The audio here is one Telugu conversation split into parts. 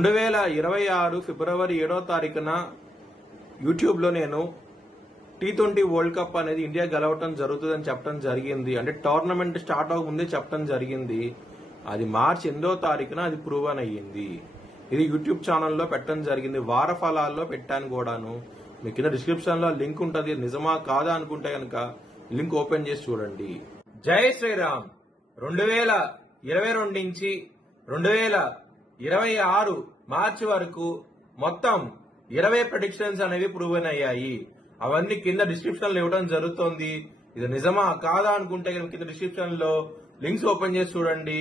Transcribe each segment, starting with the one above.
2026 ఫిబ్రవరి 7వ తారీఖున యూట్యూబ్లో నేను T20 వరల్డ్ కప్ అనేది ఇండియా గెలవటం జరుగుతుందని చెప్పడం జరిగింది. అంటే టోర్నమెంట్ స్టార్ట్ అవ్వకముందే చెప్పడం జరిగింది. అది మార్చి 8వ తారీఖున అది ప్రూవన్ అయ్యింది. ఇది యూట్యూబ్ ఛానల్లో పెట్టడం జరిగింది. వార ఫలాల్లో పెట్టాను కూడాను. మీ కింద డిస్క్రిప్షన్లో లింక్ ఉంటుంది. నిజమా కాదా అనుకుంటే కనుక లింక్ ఓపెన్ చేసి చూడండి. జై శ్రీరామ్. 2022 నుంచి 2026 మార్చి వరకు మొత్తం 20 ప్రెడిక్షన్స్ అనేవి ప్రూవెన్ అయ్యాయి. అవన్నీ కింద డిస్క్రిప్షన్ లో ఇవ్వడం జరుగుతోంది. ఇది నిజమా కాదా అనుకుంటే కింద డిస్క్రిప్షన్ లో లింక్స్ ఓపెన్ చేసి చూడండి.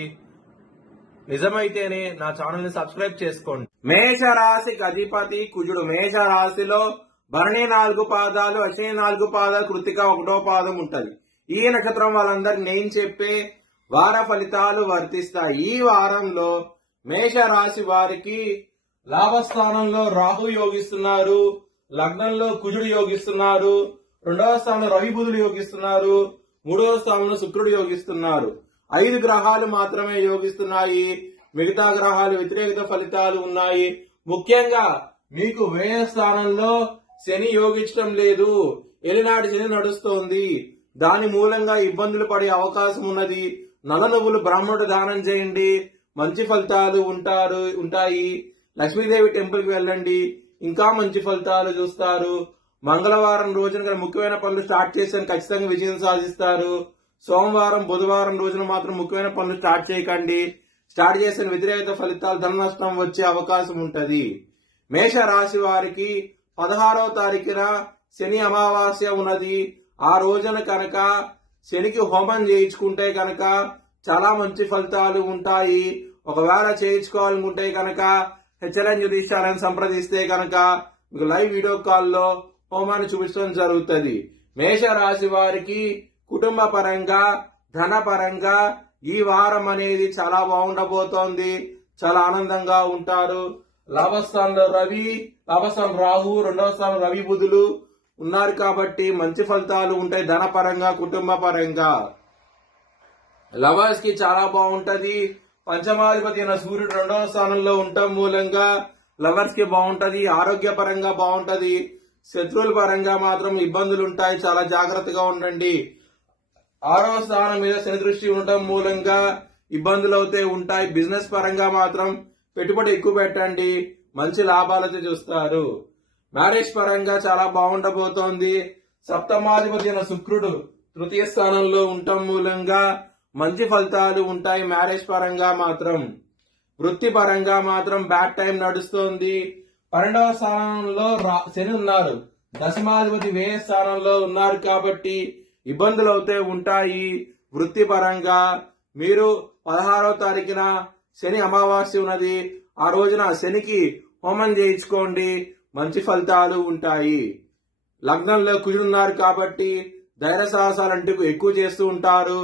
నిజమైతేనే నా ఛానల్ ని సబ్స్క్రైబ్ చేసుకోండి. మేషరాశికి అధిపతి కుజుడు. మేష రాశిలో భరణి 4 పాదాలు, అశ్విని 4 పాదాలు, కృతిక 1వ పాదం ఉంటది. ఈ నక్షత్రం వాళ్ళందరికి నేను చెప్పే వార ఫలితాలు వర్తిస్తాయి. ఈ వారంలో మేష రాశి వారికి లాభస్థానంలో రాహు యోగిస్తున్నారు, లగ్నంలో కుజుడు యోగిస్తున్నారు, 2వ స్థానంలో రవి బుధుడు యోగిస్తున్నారు, 3వ స్థానంలో శుక్రుడు యోగిస్తున్నారు. 5 గ్రహాలు మాత్రమే యోగిస్తున్నాయి. మిగతా గ్రహాలు వ్యతిరేక ఫలితాలు ఉన్నాయి. ముఖ్యంగా మీకు వ్యయ స్థానంలో శని యోగించడం లేదు. ఎలినాటి శని నడుస్తోంది. దాని మూలంగా ఇబ్బందులు పడే అవకాశం ఉన్నది. నల్ల నువ్వులు బ్రాహ్మణుడు దానం చేయండి, మంచి ఫలితాలు ఉంటాయి. లక్ష్మీదేవి టెంపుల్ కి వెళ్ళండి, ఇంకా మంచి ఫలితాలు చూస్తారు. మంగళవారం రోజున ముఖ్యమైన పనులు స్టార్ట్ చేసి ఖచ్చితంగా విజయం సాధిస్తారు. సోమవారం బుధవారం రోజున మాత్రం ముఖ్యమైన పనులు స్టార్ట్ చేయకండి. స్టార్ట్ చేసిన వ్యతిరేక ఫలితాలు ధన నష్టం వచ్చే అవకాశం ఉంటది. మేష రాశి వారికి 16వ తారీఖున శని అమావాస్య ఉన్నది. ఆ రోజున కనుక శనికి హోమం చేయించుకుంటే కనుక చాలా మంచి ఫలితాలు ఉంటాయి. ఒకవేళ చేయించుకోవాలనుకుంటే కనుక హెచ్ఎల్ఎన్ జ్యోతిష్యాలను సంప్రదిస్తే కనుక మీకు లైవ్ వీడియో కాల్లో హోమాన్ని చూపించడం జరుగుతుంది. మేష రాశి వారికి కుటుంబ పరంగా, ధన పరంగా ఈ వారం అనేది చాలా బాగుండబోతోంది. చాలా ఆనందంగా ఉంటారు. లాభస్థానంలో రాహు, 2వ స్థానంలో రవి బుధులు ఉన్నారు కాబట్టి మంచి ఫలితాలు ఉంటాయి. ధన పరంగా, కుటుంబ పరంగా. లవర్స్ కి చాలా బాగుంటది. పంచమాధిపతి అయిన సూర్యుడు 2వ స్థానంలో ఉండటం మూలంగా లవర్స్ కి బాగుంటది. ఆరోగ్య పరంగా బాగుంటది. శత్రువుల పరంగా మాత్రం ఇబ్బందులు ఉంటాయి. చాలా జాగ్రత్తగా ఉండండి. 6వ స్థానం మీద శని దృష్టి ఉండటం మూలంగా ఇబ్బందులు అయితే ఉంటాయి. బిజినెస్ పరంగా మాత్రం పెట్టుబడి ఎక్కువ పెట్టండి, మంచి లాభాలతో చూస్తారు. మ్యారేజ్ పరంగా చాలా బాగుండబోతోంది. సప్తమాధిపతి అయిన శుక్రుడు 3య స్థానంలో ఉండటం మూలంగా మంచి ఫలితాలు ఉంటాయి. మ్యారేజ్ పరంగా మాత్రం. వృత్తి పరంగా మాత్రం బ్యాడ్ టైం నడుస్తోంది. 12వ స్థానంలో శని ఉన్నారు. దశమాధిపతి వ్యయ స్థానంలో ఉన్నారు కాబట్టి ఇబ్బందులు అయితే ఉంటాయి. వృత్తి పరంగా మీరు 16వ తారీఖున శని అమావాస్య ఉన్నది. ఆ రోజున శనికి హోమం చేయించుకోండి, మంచి ఫలితాలు ఉంటాయి. లగ్నంలో కుజుడున్నారు కాబట్టి ధైర్య సాహసాలంటూ ఎక్కువ చేస్తూ ఉంటారు.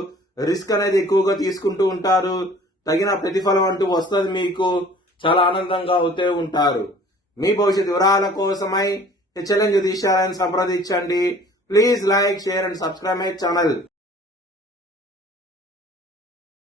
రిస్క్ అనేది ఎక్కువగా తీసుకుంటూ ఉంటారు. తగిన ప్రతిఫలం అంటూ వస్తుంది. మీకు చాలా ఆనందంగా అవుతూ ఉంటారు. మీ భవిష్యత్ వివరాల కోసమై హెచ్ఎల్ఎన్ జ్యోతిష్యాలను సంప్రదించండి. Please like, share and subscribe my channel.